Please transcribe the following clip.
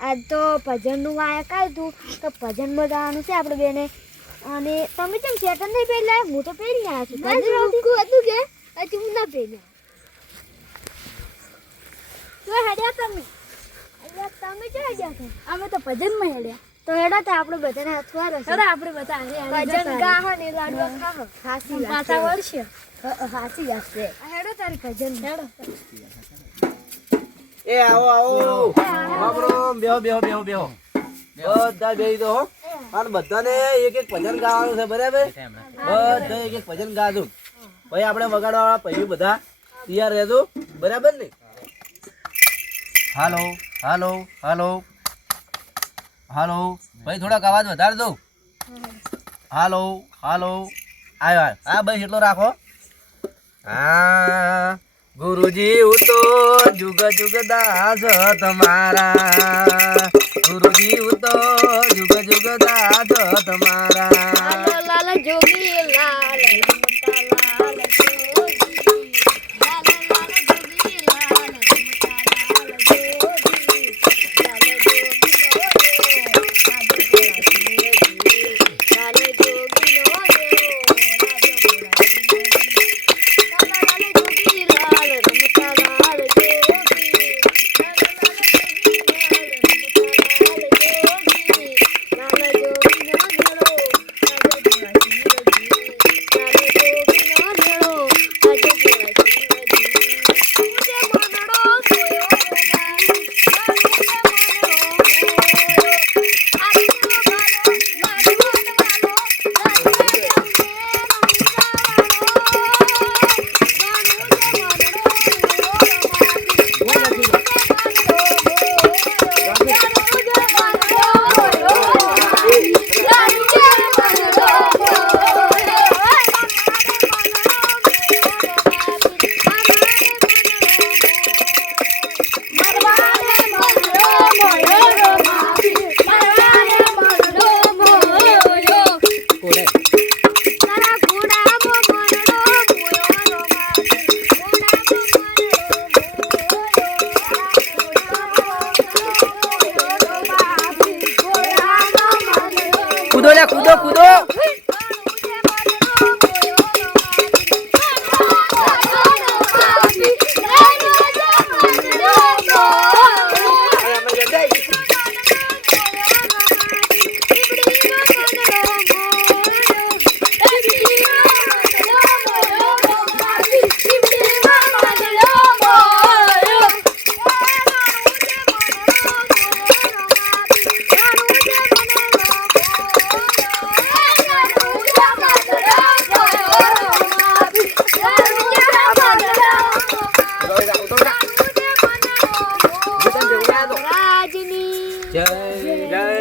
આજ તો ભજનનું વાયા કાઢ્યું તો ભજનમાં જવાનું છે આપણે બેને અને તમે કેમ સેટર નહીં પહેર્યા હું તો પહેરી આવ્યા છું ભજન હતું કે હજી હું ના પહેર્યા તો હેડ્યા તમે તમે જો હેડ્યા છો અમે તો ભજનમાં હેડ્યા તો હેડા તો આપણે બધાને અથવાર હશે આપણે બધા ભજન ગાહ ને લાડવા ખાહ હાસી પાછા વળશે હાસી જશે હેડો તારી ભજન હેડો એ આવો બાબરો બેહો બધા બેહી દો અને બધાને એક એક ભજન ગાવાનું છે બરાબર બધા એક એક ભજન ગાજો ભાઈ આપણે વગાડવા વાળા ભાઈઓ બધા તૈયાર રહેજો બરાબર ને હાલો હાલો હાલો હાલો ભાઈ થોડાક અવાજ વધારે દો હાલો હાલો આવ્યો હા ભાઈ એટલો રાખો હા ગુરુજી હું તો જુગ જુગ દાસ તમારા ગુરુજી હું તો જુગ જુગ દાસ તમારા લાલ જોગી લાલ રમતા લાલ જોગી લાલ જોગી લાલ રમતા લાલ જોગી કૂદો લે કૂદો કૂદો જય જય